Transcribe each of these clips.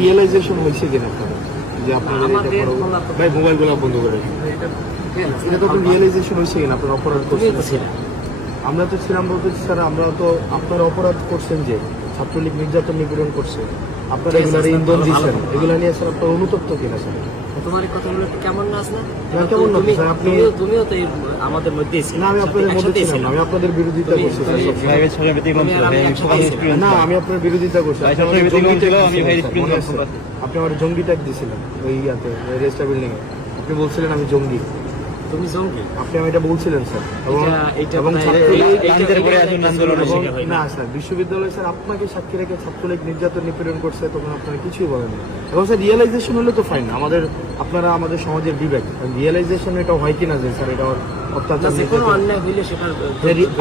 Realisation হয়েছে কিনা আপনাদের যে আপনাদের ভাই মোবাইলগুলো বন্ধ করে এটা তো রিয়েলাইজেশন হয়েছে কিনা আপনার অপরাধ করছেন? আমরা তো ছিলাম বলতে স্যার, আমরা তো আপনার অপরাধ করছেন যে ছাত্রলীগ নির্যাতন নিপীড়ন করছে, আপনারা এগুলো ইন্ধন দিচ্ছেন, এগুলো নিয়ে স্যার আপনার অনুতপ্ত কিনা স্যার? তোমার কথাগুলো কেমন নাচ না? কেমন না স্যার? তুমিও তো আমাদের মধ্যে না, আমি আপনাদের মধ্যে ছিলাম না, আমি আপনাদের বিরোধিতা করছি। না, আমি আপনার বিরোধিতা করছি। আপনি আমার জঙ্গি ট্যাগ দিয়েছিলেন ওই ইয়াতে রেজিস্টার বিল্ডিং এ, আপনি বলছিলেন আমি জঙ্গি। তুমি জঙ্গি? আপনি আমি এটা বলছিলেন স্যার। এবং না স্যার, বিশ্ববিদ্যালয় স্যার আপনাকে সাক্ষী রেখে ছাত্রলীগ নির্যাতন নিপীড়ন করছে, তখন আপনারা কিছুই বলেন না। এবং স্যার রিয়েলাইজেশন হলে তো ফাইন, আপনারা আমাদের সমাজের বিবেক, রিয়েলাইজেশন এটা হয় কিনা যে স্যার এটা অত্যাচার, কোনো অন্যায় হইলে সেটা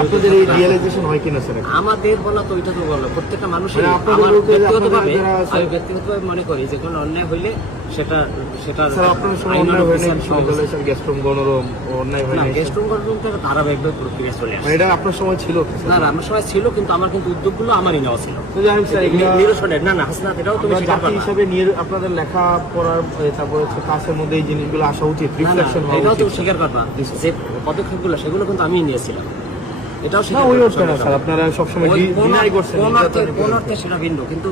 আপনাদের এই রিয়েলাইজেশন হয় কিনা স্যার? আমাদের বলা তো ওইটা তো বলো, প্রত্যেকটা মানুষের ব্যক্তিগতভাবে মনে করি যে কোনো অন্যায় হইলে সেটা স্যার আপনার সময় অন্যায় হয়নি বিশ্ববিদ্যালয় স্যার, গেস্টরুম গণরুম অন্যায় হয়নি? গেস্টরুম গণরুমটা ধারাবাহিকভাবে প্রক্রিয়া চলে আসে। এটা আপনার সময় ছিল? না, আমার সময় ছিল, কিন্তু আমার কিন্তু উদ্যোগগুলো আমারই নেওয়া ছিল। না না হাসনাত, এটাও তুমি জাতি হিসেবে আপনাদের লেখা পড়ার তারপরে কাছের মধ্যে এই জিনিসগুলো আসা উচিত, রিফ্লেকশন হওয়া উচিত। এটাও তুমি স্বীকার করবা যে পদক্ষেপগুলো সেগুলো কিন্তু আমি নিয়েছিলাম, এটাও স্যার আপনারা সবসময় ডিনাই করছেন। কোন অর্থে সেটা ভিন্ন, কিন্তু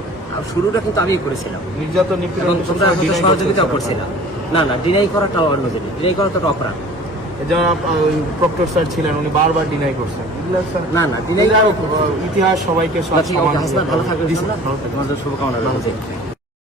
শুরুটা কিন্তু আমি করেছিলাম নির্যাতন নিপীড়ন, তোমরা সহযোগিতা করছিলাম। না, ডিনাই করাটা অন্য জিনিস, ডিনাই করা তো অপরাধ। যারা প্রক্টর স্যার ছিলেন উনি বারবার ডিনাই করছেন। না, ডিনাই ইতিহাস সবাইকে ভালো থাকবে, শুভকামনা।